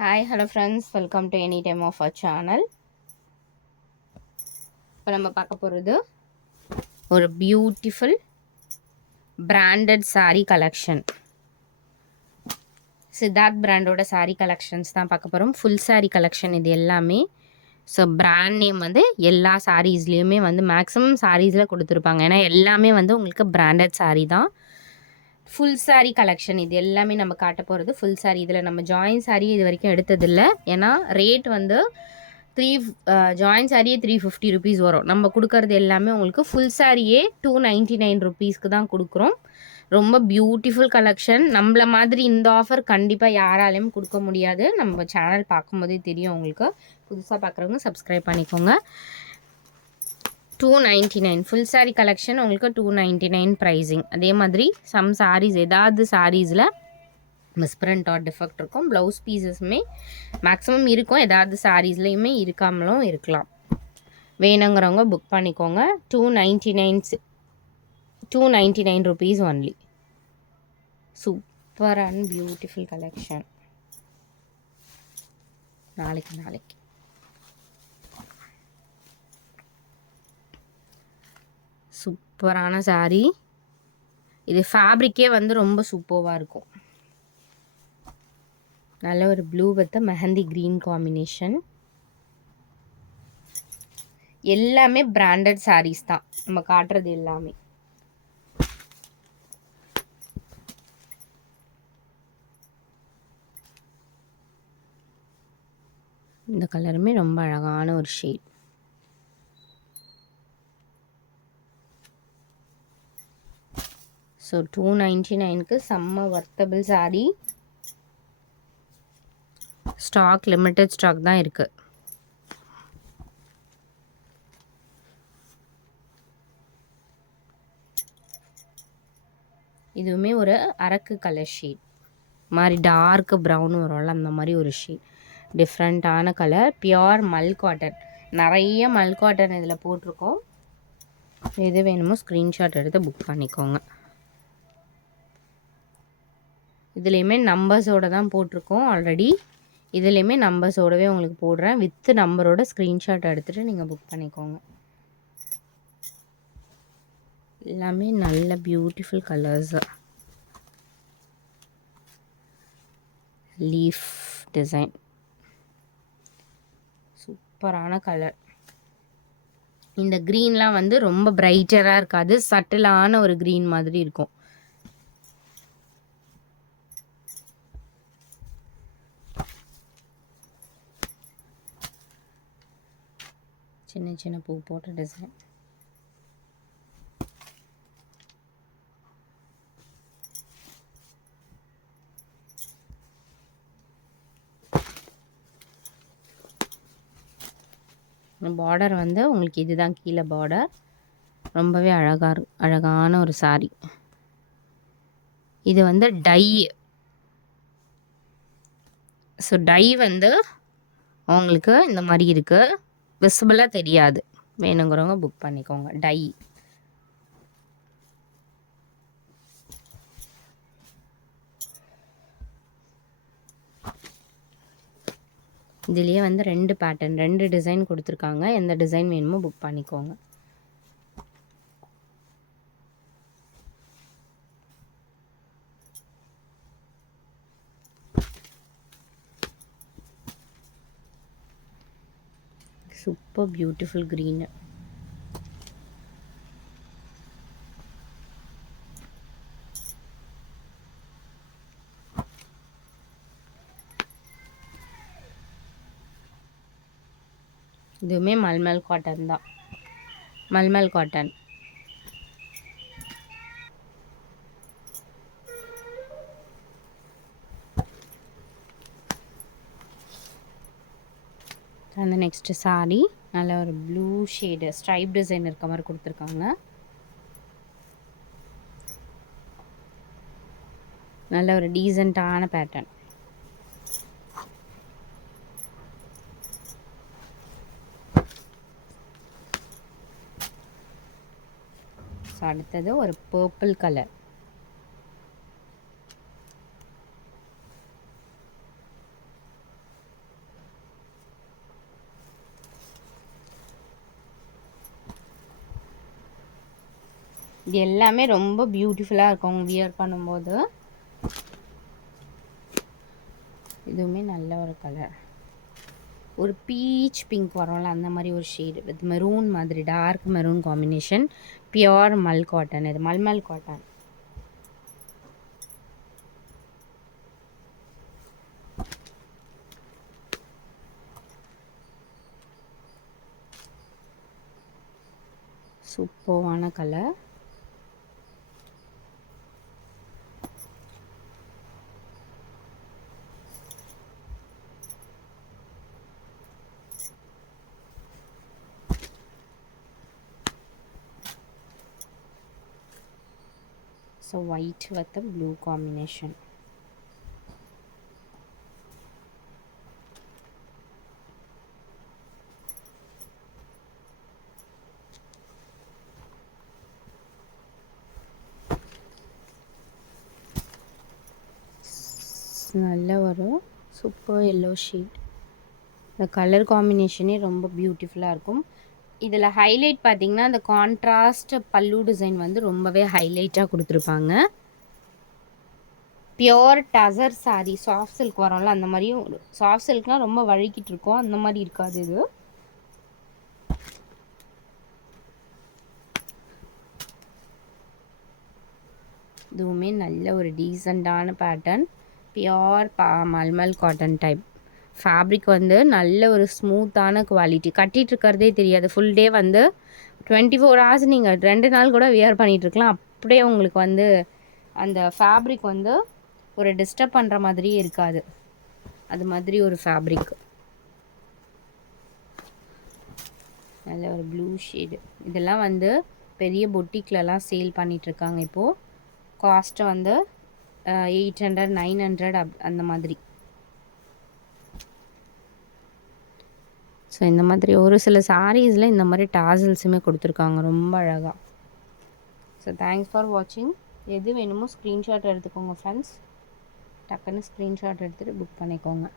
Hi hello friends, welcome to any time of our channel. இப்போ நம்ம பார்க்க போகிறது ஒரு beautiful branded saree collection. Siddharth பிராண்டோட saree கலெக்ஷன்ஸ் தான் பார்க்க போகிறோம். ஃபுல் saree கலெக்ஷன் இது எல்லாமே. ஸோ பிராண்ட் நேம் வந்து எல்லா சாரீஸ்லேயுமே வந்து மேக்ஸிமம் சாரீஸில் கொடுத்துருப்பாங்க. ஏன்னா எல்லாமே வந்து உங்களுக்கு பிராண்டட் saree தான். ஃபுல் saree கலெக்ஷன் இது எல்லாமே நம்ம காட்ட போகிறது ஃபுல் saree. இதில் நம்ம ஜாயின் saree இது வரைக்கும் எடுத்ததில்லை. ஏன்னா ரேட் வந்து ஜாயின் சாரியே 350 ருபீஸ் வரும். நம்ம கொடுக்கறது எல்லாமே உங்களுக்கு ஃபுல் சாரியே 299 ருபீஸ்க்கு தான் கொடுக்குறோம். ரொம்ப பியூட்டிஃபுல் கலெக்ஷன். நம்மள மாதிரி இந்த ஆஃபர் கண்டிப்பாக யாராலையும் கொடுக்க முடியாது. நம்ம சேனல் பார்க்கும்போதே தெரியும் உங்களுக்கு. புதுசாக பார்க்குறவங்க சப்ஸ்கிரைப் பண்ணிக்கோங்க. 299 ஃபுல் சாரீ கலெக்ஷன் உங்களுக்கு 299 ப்ரைஸிங். அதே மாதிரி சம் சாரீஸ் ஏதாவது சாரீஸில் மிஸ்பிரிண்ட் ஆர் டிஃபெக்ட் இருக்கும். ப்ளவுஸ் பீசஸுமே மேக்ஸிமம் இருக்கும். ஏதாவது சாரீஸ்லேயுமே இருக்காமலும் இருக்கலாம். வேணுங்கிறவங்க புக் பண்ணிக்கோங்க. 299 rupees only. Super and beautiful collection. நாளைக்கு சூப்பரான சாரீ. இது ஃபேப்ரிக்கே வந்து ரொம்ப சூப்பராக இருக்கும். நல்ல ஒரு blue with mehndi green combination. எல்லாமே பிராண்டட் சாரீஸ் தான் நம்ம காட்டுறது எல்லாமே. இந்த கலருமே ரொம்ப அழகான ஒரு ஷேட். ஸோ 299க்கு செம்ம வர்த்தபிள் சாரீ. ஸ்டாக் லிமிட்டட் ஸ்டாக் தான் இருக்குது. இதுவுமே ஒரு அரக்கு கலர் ஷேட் மாதிரி டார்க் ப்ரௌன் வரும்ல, அந்த மாதிரி ஒரு ஷேட். டிஃப்ரெண்ட்டான கலர். பியோர் மல் காட்டன். நிறைய மல் காட்டன் இதில் போட்டிருக்கோம். எது வேணுமோ ஸ்க்ரீன்ஷாட் எடுத்து புக் பண்ணிக்கோங்க. இதுலேயுமே நம்பர்ஸோடு தான் போட்டிருக்கோம் ஆல்ரெடி. இதுலேயுமே நம்பர்ஸோடவே உங்களுக்கு போடுறேன். வித் நம்பரோட ஸ்க்ரீன்ஷாட் எடுத்துகிட்டு நீங்கள் புக் பண்ணிக்கோங்க. எல்லாமே நல்ல பியூட்டிஃபுல் கலர்ஸு. லீஃப் டிசைன் சூப்பரான கலர். இந்த க்ரீன்லாம் வந்து ரொம்ப பிரைட்டராக இருக்காது. சட்டிலான ஒரு க்ரீன் மாதிரி இருக்கும். சின்ன சின்ன பூ போட்ட டிசைன். பார்டர் வந்து உங்களுக்கு இதுதான் கீழே பார்டர். ரொம்பவே அழகான ஒரு சாரீ. இது வந்து டை. ஸோ டை வந்து உங்களுக்கு இந்த மாதிரி இருக்குது. விசிபிளாக தெரியாது. வேணுங்கிறவங்க புக் பண்ணிக்கோங்க. டை. இதுலேயே வந்து 2 பேட்டர்ன் 2 டிசைன் கொடுத்துருக்காங்க. எந்த டிசைன் வேணுமோ புக் பண்ணிக்கோங்க. Super beautiful green. இதுவுமே மல்மல் காட்டன் தான். மல்மல் காட்டன். அந்த நெக்ஸ்ட் சாரீ நல்ல ஒரு ப்ளூ ஷேடு ஸ்ட்ரைப் டிசைன் இருக்க மாதிரி கொடுத்துருக்காங்க. நல்ல ஒரு டீசெண்டான பேட்டர்ன். அடுத்தது ஒரு பர்பிள் கலர். இது எல்லாமே ரொம்ப பியூட்டிஃபுல்லாக இருக்கும் வியர் பண்ணும்போது. இதுவுமே நல்ல ஒரு கலர். ஒரு பீச் பிங்க் வரும்ல அந்த மாதிரி ஒரு ஷேடு வித் மெரூன் மாதிரி டார்க் மெரூன் காம்பினேஷன். பியோர் மல் காட்டன். இது மல்மல் காட்டன். சூப்பரான colour. So white with the blue combination. நல்ல ஒரு சூப்பர் எல்லோ ஷேட். இந்த கலர் காம்பினேஷனே ரொம்ப பியூட்டிஃபுல்லாக இருக்கும். இதில் ஹைலைட் பார்த்தீங்கன்னா இந்த கான்ட்ராஸ்ட் பல்லு டிசைன் வந்து ரொம்பவே ஹைலைட்டாக கொடுத்துருப்பாங்க. Pure tussar sari soft silk வரும்ல அந்த மாதிரியும். சாஃப்ட் சில்க்னால் ரொம்ப வழுக்கிட்டு இருக்கும், அந்த மாதிரி இருக்காது இது. இதுவுமே நல்ல ஒரு டீசெண்டான pattern. Pure mulmul cotton type. Fabric வந்து நல்ல ஒரு ஸ்மூத்தான குவாலிட்டி. கட்டிகிட்டு இருக்கிறதே தெரியாது. ஃபுல் டே வந்து 24 hours நீங்கள் 2 நாள் கூட வியர் பண்ணிகிட்ருக்கலாம். அப்படியே உங்களுக்கு வந்து அந்த ஃபேப்ரிக் வந்து ஒரு டிஸ்டர்ப் பண்ணுற மாதிரியே இருக்காது. அது மாதிரி ஒரு ஃபேப்ரிக். நல்ல ஒரு ப்ளூ ஷேடு. இதெல்லாம் வந்து பெரிய பொட்டிக்லலாம் சேல் பண்ணிகிட்ருக்காங்க இப்போது. காஸ்ட்டு வந்து 800 900 அந்த மாதிரி. ஸோ இந்த மாதிரி ஒரு சில சாரீஸில் இந்த மாதிரி டாசல்ஸுமே கொடுத்துருக்காங்க ரொம்ப அழகாக. ஸோ தேங்க்ஸ் ஃபார் வாட்சிங். எது வேணுமோ ஸ்க்ரீன்ஷாட் எடுத்துக்கோங்க ஃப்ரெண்ட்ஸ். டக்குன்னு ஸ்க்ரீன்ஷாட் எடுத்துகிட்டு புக் பண்ணிக்கோங்க.